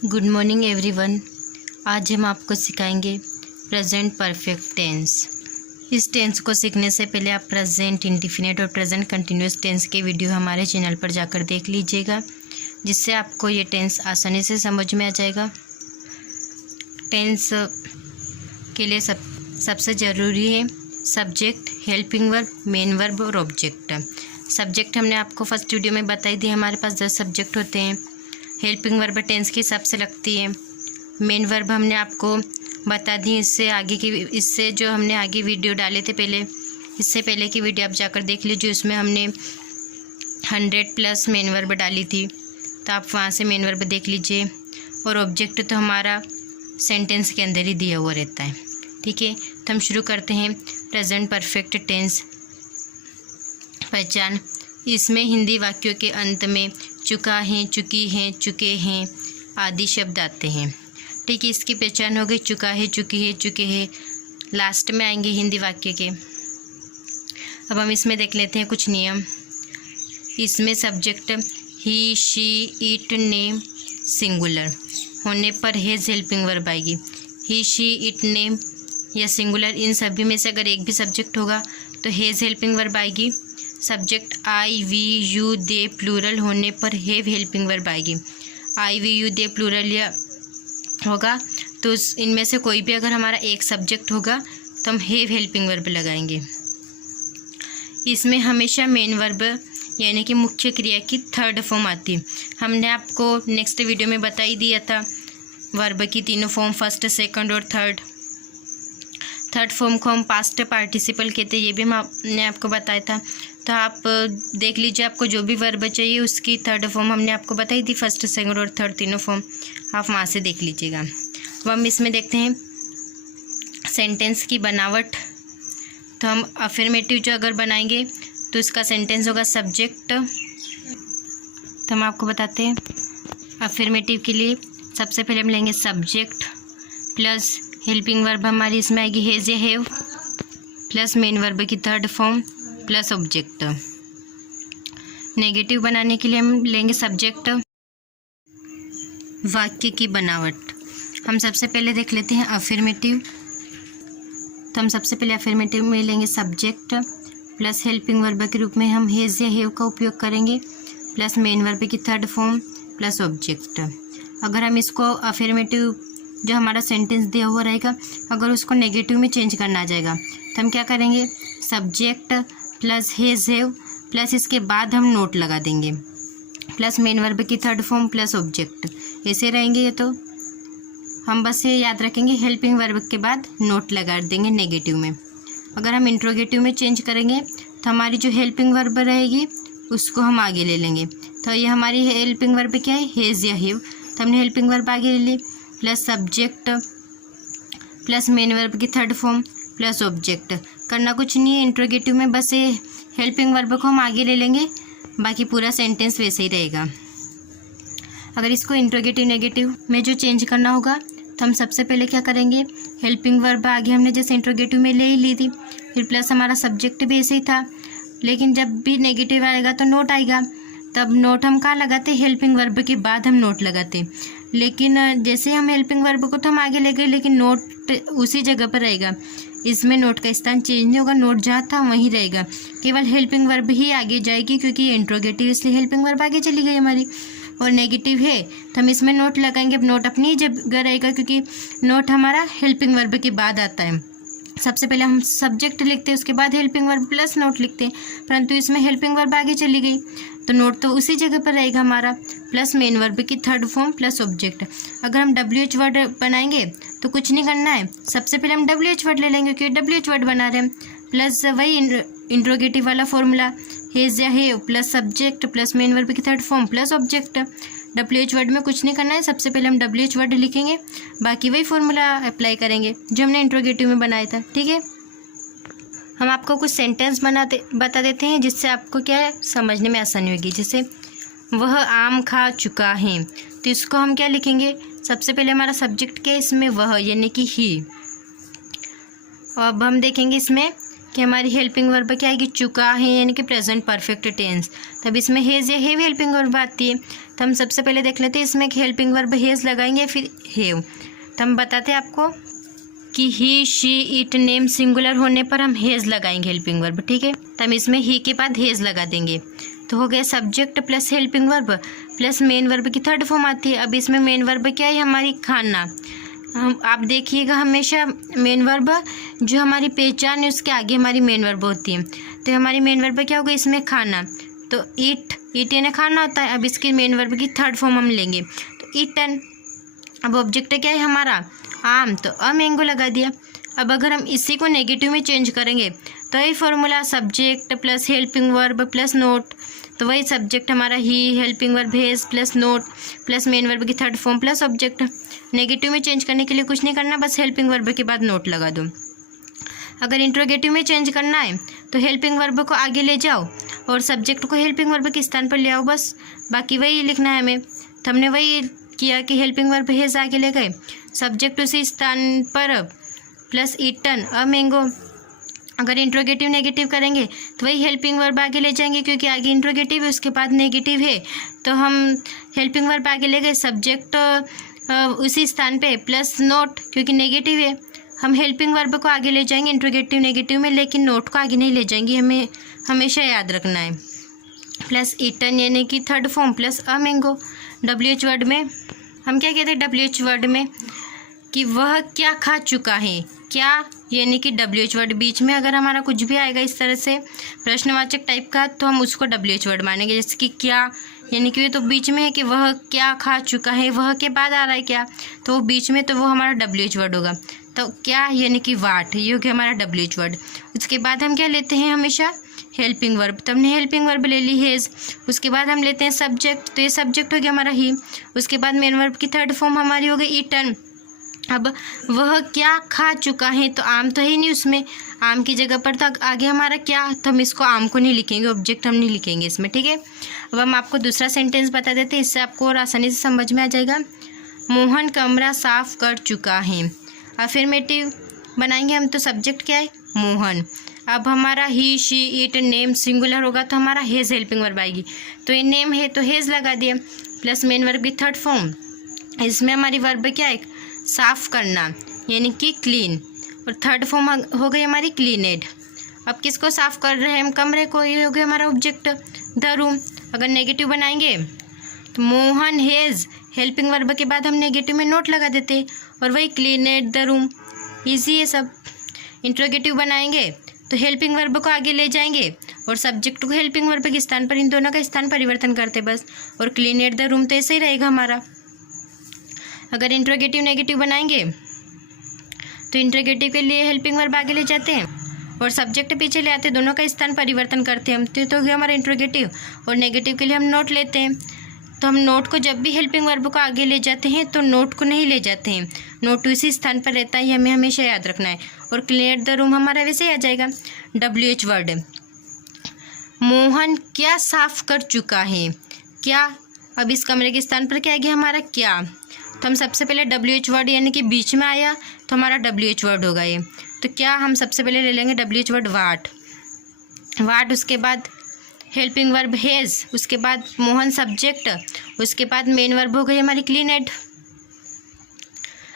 Good morning everyone. आज हम आपको सिखाएंगे प्रेजेंट परफेक्ट टेंस। इस टेंस को सीखने से पहले आप प्रेजेंट इंडेफिनिट और प्रेजेंट कंटिन्यूअस टेंस के वीडियो हमारे चैनल पर जाकर देख लीजिएगा, जिससे आपको ये टेंस आसानी से समझ में आ जाएगा। टेंस के लिए सबसे ज़रूरी है subject, helping verb, main verb और ऑब्जेक्ट। सब्जेक्ट हमने आपको फर्स्ट वीडियो में बताई दी, हमारे पास 10 सब्जेक्ट होते हैं। हेल्पिंग वर्ब टेंस के हिसाब से लगती है। मेन वर्ब हमने आपको बता दी, इससे जो हमने आगे वीडियो डाले थे इससे पहले की वीडियो आप जाकर देख लीजिए, उसमें हमने 100+ मेन वर्ब डाली थी, तो आप वहाँ से मेन वर्ब देख लीजिए। और ऑब्जेक्ट तो हमारा सेंटेंस के अंदर ही दिया हुआ रहता है। ठीक है, तो हम शुरू करते हैं। प्रेजेंट परफेक्ट टेंस पहचान। इसमें हिंदी वाक्यों के अंत में चुका है, चुकी है, चुके हैं आदि शब्द आते हैं। ठीक है, इसकी पहचान हो गई। चुका है, चुकी है, चुके हैं लास्ट में आएंगे हिंदी वाक्य के। अब हम इसमें देख लेते हैं कुछ नियम। इसमें subject he, she, it, name singular होने पर हैज़ हेल्पिंग वर्ब आएगी। ही, शी, इट, नेम या सिंगुलर, इन सभी में से अगर एक भी सब्जेक्ट होगा तो हैज़ हेल्पिंग वर्ब आएगी। Subject I, we, you, they plural होने पर हैव हेल्पिंग वर्ब आएगी। I, we, you, they plural या होगा तो इनमें से कोई भी अगर हमारा एक सब्जेक्ट होगा तो हम हैव हेल्पिंग वर्ब लगाएंगे। इसमें हमेशा मेन वर्ब यानी कि मुख्य क्रिया की थर्ड फॉर्म आती है। हमने आपको नेक्स्ट वीडियो में बता ही दिया था वर्ब की तीनों फॉर्म, फर्स्ट, सेकंड और थर्ड। थर्ड फॉर्म को हम पास्ट पार्टिसिपल कहते हैं, ये भी हमने आपको बताया था। तो आप देख लीजिए, आपको जो भी वर्ब चाहिए उसकी थर्ड फॉर्म हमने आपको बताई थी, फर्स्ट, सेकंड और थर्ड तीनों फॉर्म आप वहाँ से देख लीजिएगा। अब हम इसमें देखते हैं सेंटेंस की बनावट। तो हम अफर्मेटिव जो अगर बनाएंगे तो इसका सेंटेंस होगा सब्जेक्ट। तो हम आपको बताते हैं अफर्मेटिव के लिए सबसे पहले हम लेंगे सब्जेक्ट प्लस हेल्पिंग वर्ब हमारी इसमें आएगी हैज़ या हैव, प्लस मेन वर्ब की third form plus object. Negative बनाने के लिए हम लेंगे सब्जेक्ट। वाक्य की बनावट हम सबसे पहले देख लेते हैं अफर्मेटिव। तो हम सबसे पहले अफर्मेटिव में लेंगे सब्जेक्ट प्लस हेल्पिंग वर्ब के रूप में हम हैज़ या हैव का उपयोग करेंगे, प्लस मेन वर्ब की थर्ड फॉर्म प्लस ऑब्जेक्ट। अगर हम इसको अफर्मेटिव जो हमारा सेंटेंस दिया हुआ रहेगा, अगर उसको नेगेटिव में चेंज करना आ जाएगा तो हम क्या करेंगे, subject plus has have plus इसके बाद हम नोट लगा देंगे, प्लस मेन वर्ब की थर्ड फॉर्म प्लस ऑब्जेक्ट। ऐसे रहेंगे ये, तो हम बस ये याद रखेंगे हेल्पिंग वर्ब के बाद नोट लगा देंगे नेगेटिव में। अगर हम इंट्रोगेटिव में चेंज करेंगे तो हमारी जो हेल्पिंग वर्ब रहेगी उसको हम आगे ले लेंगे। तो ये हमारी हेल्पिंग वर्ब क्या है, हैज़ या हैव। तो हमने हेल्पिंग वर्ब आगे ले ली, plus subject plus main verb की थर्ड फॉर्म प्लस ऑब्जेक्ट। करना कुछ नहीं है इंट्रोगेटिव में, बस ये हेल्पिंग वर्ब को हम आगे ले लेंगे, बाकी पूरा सेंटेंस वैसे ही रहेगा। अगर इसको इंट्रोगेटिव नेगेटिव में जो चेंज करना होगा तो हम सबसे पहले क्या करेंगे, हेल्पिंग वर्ब आगे हमने जैसे इंट्रोगेटिव में ले ही ली थी, फिर प्लस हमारा सब्जेक्ट भी ऐसे ही था, लेकिन जब भी नेगेटिव आएगा तो नोट आएगा, तब नोट हम कहाँ लगाते, हेल्पिंग वर्ब के बाद हम नोट लगाते। लेकिन जैसे हम हेल्पिंग वर्ब को तो हम आगे ले गए, लेकिन नोट उसी जगह पर रहेगा। इसमें नोट का स्थान चेंज नहीं होगा, नोट जहाँ था वहीं रहेगा, केवल हेल्पिंग वर्ब ही आगे जाएगी, क्योंकि ये इंट्रोगेटिव इसलिए हेल्पिंग वर्ब आगे चली गई हमारी। और नेगेटिव है तो हम इसमें नोट लगाएंगे। अब नोट अपनी जगह रहेगा, क्योंकि नोट हमारा हेल्पिंग वर्ब के बाद आता है। सबसे पहले हम सब्जेक्ट लिखते हैं, उसके बाद हेल्पिंग वर्ब प्लस नोट लिखते हैं, परंतु इसमें हेल्पिंग वर्ब आगे चली गई तो नोट तो उसी जगह पर रहेगा हमारा, प्लस मेन वर्ब की थर्ड फॉर्म प्लस ऑब्जेक्ट। अगर हम WH वर्ड बनाएंगे तो कुछ नहीं करना है, सबसे पहले हम WH वर्ड ले लेंगे, क्योंकि WH वर्ड बना रहे हैं, प्लस वही इंट्रोगेटिव वाला फॉर्मूला हैज़ या have plus subject plus main verb की third form plus object. WH word में कुछ नहीं करना है, सबसे पहले हम WH वर्ड लिखेंगे, बाकी वही फॉर्मूला अप्लाई करेंगे जो हमने इंट्रोगेटिव में बनाया था। ठीक है, हम आपको कुछ सेंटेंस बता देते हैं जिससे आपको क्या है समझने में आसानी होगी। जैसे वह आम खा चुका है, तो इसको हम क्या लिखेंगे, सबसे पहले हमारा सब्जेक्ट क्या है इसमें, वह यानी कि ही। अब हम देखेंगे इसमें कि हमारी हेल्पिंग वर्ब क्या आएगी, चुका है यानी कि प्रेजेंट परफेक्ट टेंस। तब इसमें हैज़ या हैव हेल्पिंग वर्ब आती है, तो हम सबसे पहले देख लेते हैं इसमें एक हेल्पिंग वर्ब हेज लगाएंगे, फिर हैव। तो हम बताते हैं आपको कि ही, शी, इट, नेम सिंगुलर होने पर हम हेज लगाएंगे हेल्पिंग वर्ब, ठीक है। तो हम इसमें ही के बाद हेज लगा देंगे। तो हो गया subject plus helping verb plus main verb की थर्ड फॉर्म आती है। अब इसमें मेन वर्ब क्या है, हमारी खाना। आप देखिएगा हमेशा मेन वर्ब जो हमारी पहचान है उसके आगे हमारी मेन वर्ब होती है। तो हमारी मेन वर्ब क्या होगा इसमें, खाना। तो ईट यानी खाना होता है। अब इसकी मेन वर्ब की थर्ड फॉर्म हम लेंगे, तो ईटन। अब ऑब्जेक्ट क्या है हमारा, आम, तो अ मैंगो लगा दिया। अब अगर हम इसी को नेगेटिव में चेंज करेंगे तो यही formula, subject plus helping verb plus not. तो वही सब्जेक्ट हमारा ही, helping verb has plus not plus main verb की third form plus object. Negative में चेंज करने के लिए कुछ नहीं करना, बस हेल्पिंग वर्ब के बाद नोट लगा दो। अगर इंट्रोगेटिव में चेंज करना है तो हेल्पिंग वर्ब को आगे ले जाओ और सब्जेक्ट को हेल्पिंग वर्ब के स्थान पर ले आओ, बस बाकी वही लिखना है हमें। तो हमने वही किया कि हेल्पिंग वर्ब हेज आगे ले गए, सब्जेक्ट उसी स्थान पर प्लस ईटन अ मैंगो। अगर इंट्रोगेटिव नेगेटिव करेंगे तो वही हेल्पिंग वर्ब आगे ले जाएंगे, क्योंकि आगे इंट्रोगेटिव है उसके बाद नेगेटिव है। तो हम हेल्पिंग वर्ब आगे ले गए, सब्जेक्ट उसी स्थान पे प्लस नोट, क्योंकि नेगेटिव है। हम हेल्पिंग वर्ब को आगे ले जाएंगे इंट्रोगेटिव नेगेटिव में, लेकिन नोट को आगे नहीं ले जाएंगे, हमें हमेशा याद रखना है। प्लस ईटन यानी कि third form plus a mango. WH word में हम क्या कहते हैं, WH वर्ड में कि वह क्या खा चुका है, क्या यानी कि WH वर्ड बीच में अगर हमारा कुछ भी आएगा इस तरह से प्रश्नवाचक टाइप का तो हम उसको WH वर्ड मानेंगे। जैसे कि क्या यानी कि ये तो बीच में है कि वह क्या खा चुका है, वह के बाद आ रहा है क्या, तो वो बीच में, तो वो हमारा WH वर्ड होगा। तो क्या यानी कि वाट, ये हो गया हमारा WH वर्ड। उसके बाद हम क्या लेते हैं हमेशा, हेल्पिंग वर्ब। तो हमने हेल्पिंग वर्ब ले ली हेज। उसके बाद हम लेते हैं सब्जेक्ट, तो ये सब्जेक्ट हो गया हमारा ही। उसके बाद मेन वर्ब की थर्ड फॉर्म हमारी हो गई ईटन। अब वह क्या खा चुका है, तो आम तो है नहीं उसमें, आम की जगह पर तो आगे हमारा क्या, तो हम इसको आम को नहीं लिखेंगे, ऑब्जेक्ट हम नहीं लिखेंगे इसमें, ठीक है। अब हम आपको दूसरा सेंटेंस बता देते हैं, इससे आपको और आसानी से समझ में आ जाएगा। मोहन कमरा साफ कर चुका है। अफर्मेटिव बनाएंगे हम, तो सब्जेक्ट क्या है, मोहन। अब हमारा ही, शी, इट, नेम सिंगुलर होगा तो हमारा हेज हेल्पिंग वर्ब आएगी। तो ये नेम है तो हेज लगा दिया प्लस मेन वर्ब की थर्ड फॉर्म। इसमें हमारी वर्ब क्या है, साफ करना यानी कि क्लीन, और थर्ड फॉर्म हो गई हमारी क्लीनेड। अब किसको साफ कर रहे हैं हम, कमरे को, ये हो गया हमारा ऑब्जेक्ट द रूम। अगर नेगेटिव बनाएंगे तो मोहन हेज हेल्पिंग वर्ब के बाद हम नेगेटिव में नोट लगा देते हैं, और वही क्लीनेड द रूम। ईजी है सब। इंट्रोगेटिव बनाएंगे तो हेल्पिंग वर्ब को आगे ले जाएंगे और सब्जेक्ट को हेल्पिंग वर्ब के स्थान पर, इन दोनों का स्थान परिवर्तन करते बस, और क्लीनेड द रूम तो ऐसे ही रहेगा हमारा। अगर इंट्रोगेटिव नेगेटिव बनाएंगे तो इंट्रोगेटिव के लिए हेल्पिंग वर्ब आगे ले जाते हैं और सब्जेक्ट पीछे ले आते हैं, दोनों का स्थान परिवर्तन करते हैं हम। तो हो गया हमारा इंट्रोगेटिव। और नेगेटिव के लिए हम नोट लेते हैं, तो हम नोट को जब भी हेल्पिंग वर्ब को आगे ले जाते हैं तो नोट को नहीं ले जाते हैं, नोट उसी स्थान पर रहता है, हमें हमेशा याद रखना है। और क्लियर द रूम हमारा वैसे ही आ जाएगा। WH वर्ड, मोहन क्या साफ कर चुका है, क्या। अब इस कमरे के स्थान पर क्या आ गया हमारा, क्या। तो हम सबसे पहले WH वर्ड यानी कि बीच में आया तो हमारा WH वर्ड होगा ये। तो क्या हम सबसे पहले ले लेंगे WH वर्ड वाट, वाट। उसके बाद हेल्पिंग वर्ब हेज, उसके बाद मोहन सब्जेक्ट, उसके बाद मेन वर्ब हो गई हमारी क्लीनेड।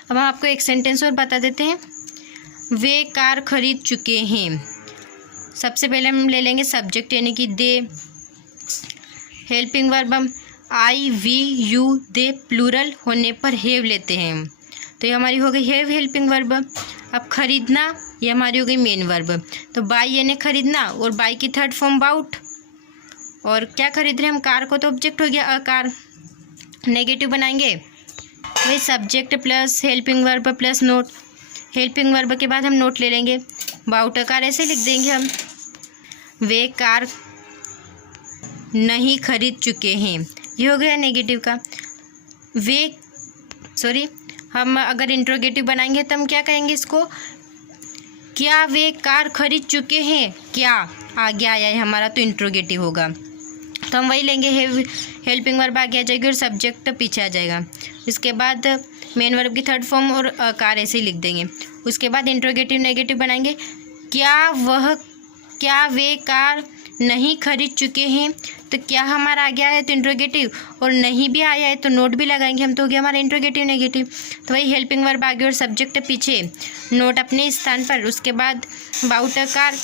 अब हम आपको एक सेंटेंस और बता देते हैं, वे कार खरीद चुके हैं। सबसे पहले हम ले लेंगे सब्जेक्ट यानी कि दे। हेल्पिंग वर्ब हम I, we, you, they plural होने पर हैव लेते हैं, तो ये हमारी हो गई हैव हेल्पिंग वर्ब। अब खरीदना ये हमारी हो गई मेन वर्ब। तो बाय यानी खरीदना, और बाय की थर्ड फॉर्म बाउट, और क्या खरीद रहे हैं हम, कार को, तो ऑब्जेक्ट हो गया अ कार। नेगेटिव बनाएंगे वही subject plus helping verb plus note. Helping verb के बाद हम नोट ले लेंगे, बाउट अ कार ऐसे लिख देंगे हम। वे कार नहीं खरीद चुके हैं, ये हो गया नेगेटिव का। हम अगर इंट्रोगेटिव बनाएंगे तो हम क्या कहेंगे इसको, क्या वे कार खरीद चुके हैं, क्या आगे आया है हमारा तो इंट्रोगेटिव होगा, तो हम वही लेंगे, हेल्पिंग वर्ब आगे आ जाएगी और सब्जेक्ट पीछे आ जाएगा। इसके बाद मेन वर्ब की थर्ड फॉर्म और कार ऐसे ही लिख देंगे। उसके बाद इंट्रोगेटिव नेगेटिव बनाएंगे, क्या वे कार नहीं खरीद चुके हैं, तो क्या हमारा आ गया है तो इंट्रोगेटिव, और नहीं भी आया है तो नोट भी लगाएंगे हम, तो हो गया हमारा इंट्रोगेटिव नेगेटिव। तो वही हेल्पिंग वर्ब आगे और सब्जेक्ट पीछे, नोट अपने स्थान पर, उसके बाद अबाउट अ कार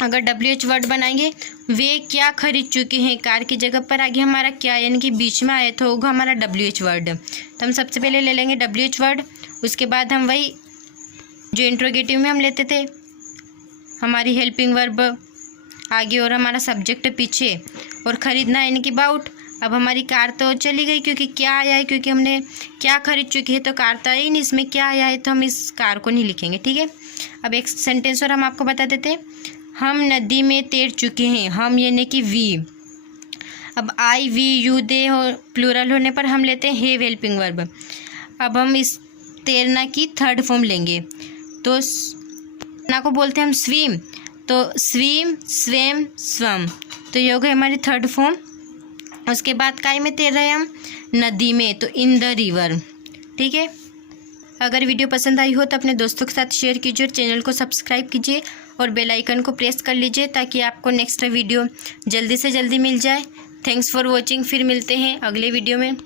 अगर WH वर्ड बनाएंगे, वे क्या खरीद चुके हैं, कार की जगह पर आगे हमारा क्या, यानी कि बीच में आया तो होगा हमारा WH वर्ड। तो हम सबसे पहले ले लेंगे WH वर्ड, उसके बाद हम वही जो इंट्रोगेटिव में हम लेते थे हमारी हेल्पिंग वर्ब आगे और हमारा सब्जेक्ट पीछे, और ख़रीदना यानी कि अबाउट। अब हमारी कार तो चली गई क्योंकि क्या आया है, क्योंकि हमने क्या खरीद चुकी है, तो कार तो आई नहीं, इसमें क्या आया है तो हम इस कार को नहीं लिखेंगे, ठीक है। अब एक सेंटेंस और हम आपको बता देते हैं, हम नदी में तैर चुके हैं, हम यानी कि वी। अब आई, वी, यू, दे और प्लूरल होने पर हम लेते हैं हैव हेल्पिंग वर्ब। अब हम इस तैरना की थर्ड फॉर्म लेंगे, तो ना को बोलते हैं हम स्विम, तो स्विम, स्वेम, स्वम, तो ये हो गई हमारी थर्ड फॉर्म। उसके बाद काय में तैर रहे हैं हम, नदी में, तो इन द रिवर, ठीक है। अगर वीडियो पसंद आई हो तो अपने दोस्तों के साथ शेयर कीजिए और चैनल को सब्सक्राइब कीजिए और बेल आइकन को प्रेस कर लीजिए ताकि आपको नेक्स्ट वीडियो जल्दी से जल्दी मिल जाए। थैंक्स फॉर वॉचिंग, फिर मिलते हैं अगले वीडियो में।